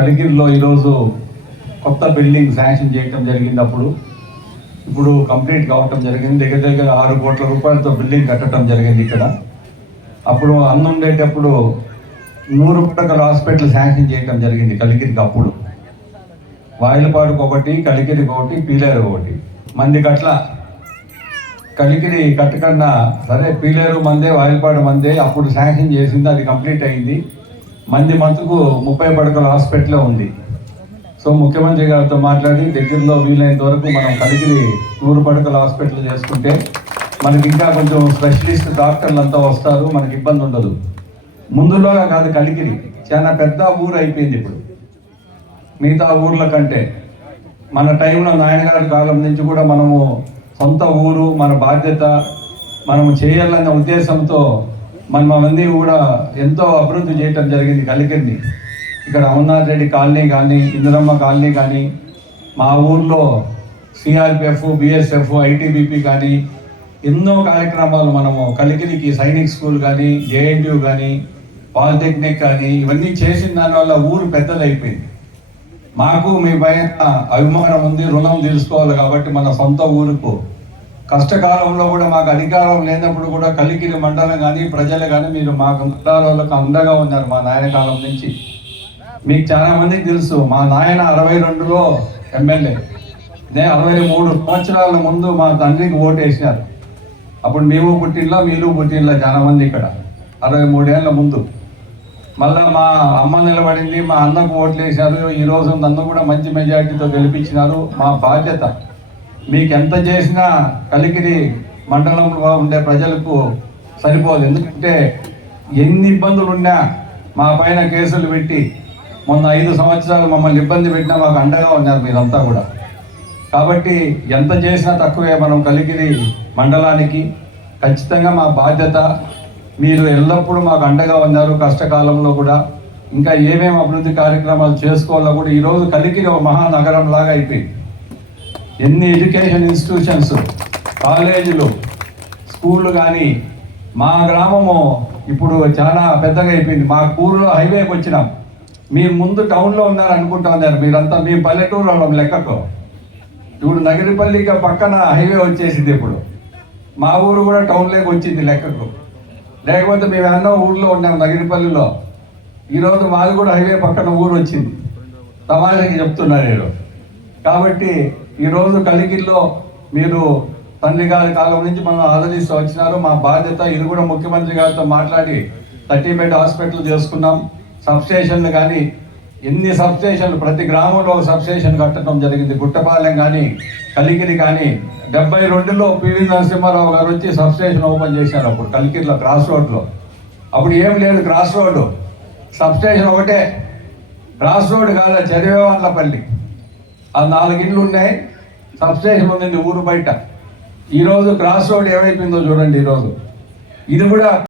కలిగిరిలో ఈరోజు కొత్త building sanction చేయటం జరిగింది. ఇప్పుడు కంప్లీట్ కావటం జరిగింది. దగ్గర దగ్గర 6 కోట్ల రూపాయలతో బిల్డింగ్ కట్టడం జరిగింది. ఇక్కడ అప్పుడు ఉండేటప్పుడు 100 పడకల హాస్పిటల్ శాంక్షన్ చేయటం జరిగింది కలిగిరికి. అప్పుడు వాయిలపాడుకు ఒకటి, కలిగిరికి ఒకటి, పీలేరు ఒకటి. మంది గట్ల కలిగిరి కట్టకన్నా సరే పీలేరు మందే, వాయిలపాడు మందే అప్పుడు శాంక్షన్ చేసింది. అది కంప్లీట్ అయింది. మంది మతుకు 30 పడకల హాస్పిటల్ ఉంది. సో ముఖ్యమంత్రి గారితో మాట్లాడి దగ్గరలో వీలైనంత వరకు మనం కలిగిరి 100 పడకల హాస్పిటల్ చేసుకుంటే మనకి ఇంకా కొంచెం స్పెషలిస్ట్ డాక్టర్లు అంతా వస్తారు, మనకి ఇబ్బంది ఉండదు. ముందులోగా కాదు, కలిగిరి చాలా పెద్ద ఊరు అయిపోయింది. ఇప్పుడు మిగతా ఊర్ల కంటే మన టైంలో నాయనగారి కాలం నుంచి కూడా మనము సొంత ఊరు, మన బాధ్యత మనము చేయాలనే ఉద్దేశంతో అవన్నీ కూడా ఎంతో అభివృద్ధి చేయటం జరిగింది కలిగిరిని. ఇక్కడ అమర్నాథ్ రెడ్డి కాలనీ కానీ, ఇందిరమ్మ కాలనీ కానీ, మా ఊర్లో సిఆర్పిఎఫ్, బిఎస్ఎఫ్, ఐటీబీపీ కానీ ఎన్నో కార్యక్రమాలు మనము కలిగిరికి సైనిక్ స్కూల్ కానీ, జేఎన్టీయూ కానీ, పాలిటెక్నిక్ కానీ ఇవన్నీ చేసిన దానివల్ల ఊరు పెద్దదైపోయింది. మాకు మీ పైన అభిమానం ఉంది, రుణం తీసుకోవాలి కాబట్టి మన సొంత ఊరుకు కష్టకాలంలో కూడా మాకు అధికారం లేనప్పుడు కూడా కలిగిరి మండలం కానీ ప్రజలు కానీ మీరు మాకు వాళ్ళకు అండగా ఉన్నారు. మా నాయన కాలం నుంచి మీకు చాలా మందికి తెలుసు. మా నాయన 62లో ఎమ్మెల్యే, నేను 63 సంవత్సరాల ముందు మా తండ్రికి ఓటు వేసినారు. అప్పుడు మేము పుట్టినలా, మీరు పుట్టినలా చాలా మంది ఇక్కడ 63 ఏళ్ళ ముందు. మళ్ళా మా అమ్మ నిలబడింది, మా అన్నకు ఓట్లు వేశారు. ఈరోజు నన్ను కూడా మంచి మెజార్టీతో గెలిపించినారు. మా బాధ్యత మీకు ఎంత చేసినా కలిగిరి మండలంలో ఉండే ప్రజలకు సరిపోదు. ఎందుకంటే ఎన్ని ఇబ్బందులు ఉన్నా మా పైన కేసులు పెట్టి మొన్న 5 సంవత్సరాలు మమ్మల్ని ఇబ్బంది పెట్టినా మాకు అండగా ఉన్నారు మీరంతా కూడా. కాబట్టి ఎంత చేసినా తక్కువే మనం కలిగిరి మండలానికి. ఖచ్చితంగా మా బాధ్యత, మీరు ఎల్లప్పుడూ మాకు అండగా ఉన్నారు కష్టకాలంలో కూడా. ఇంకా ఏమేమి అభివృద్ధి కార్యక్రమాలు చేసుకోవాలో కూడా ఈరోజు కలిగిరి ఒక మహానగరం లాగా అయిపోయింది. ఎన్ని ఎడ్యుకేషన్ ఇన్స్టిట్యూషన్స్, కాలేజీలు, స్కూళ్ళు కానీ మా గ్రామము ఇప్పుడు చాలా పెద్దగా అయిపోయింది. మా ఊళ్ళో హైవేకి వచ్చినాం. మీరు ముందు టౌన్లో ఉన్నారు అనుకుంటా ఉన్నారు మీరంతా. మీ పల్లెటూరులో లెక్కకు ఇప్పుడు నగిరిపల్లికి పక్కన హైవే వచ్చేసింది. ఇప్పుడు మా ఊరు కూడా టౌన్లోకి వచ్చింది లెక్కకు. లేకపోతే మేము ఎన్నో ఊళ్ళో ఉన్నాం నగిరిపల్లిలో. ఈరోజు మాది కూడా హైవే పక్కన ఊరు వచ్చింది. తమాషకి చెప్తున్నా నేను. కాబట్టి ఈరోజు కలిగిరిలో మీరు తండ్రి గారి కాలం నుంచి మనం ఆదరిస్తూ వచ్చినారు. మా బాధ్యత ఇది కూడా ముఖ్యమంత్రి గారితో మాట్లాడి 30 బెడ్ హాస్పిటల్ చేసుకున్నాం. సబ్స్టేషన్లు కానీ ఎన్ని సబ్స్టేషన్లు, ప్రతి గ్రామంలో సబ్స్టేషన్ కట్టడం జరిగింది. గుట్టపాలెం కానీ, కలిగిరి కానీ 72లో పివి నరసింహారావు గారు వచ్చి సబ్స్టేషన్ ఓపెన్ చేశారు. అప్పుడు కలిగిరిలో క్రాస్ రోడ్లో అప్పుడు ఏం లేదు, క్రాస్ రోడ్డు సబ్స్టేషన్ ఒకటే. క్రాస్ రోడ్ కాదు, చదివేవాళ్ళపల్లి. ఆ 4 ఇళ్ళు ఉన్నాయి, సబ్స్టేషన్ ఉంది ఊరు బయట. ఈరోజు క్రాస్ రోడ్ ఏమైపోయిందో చూడండి. ఈరోజు ఇది కూడా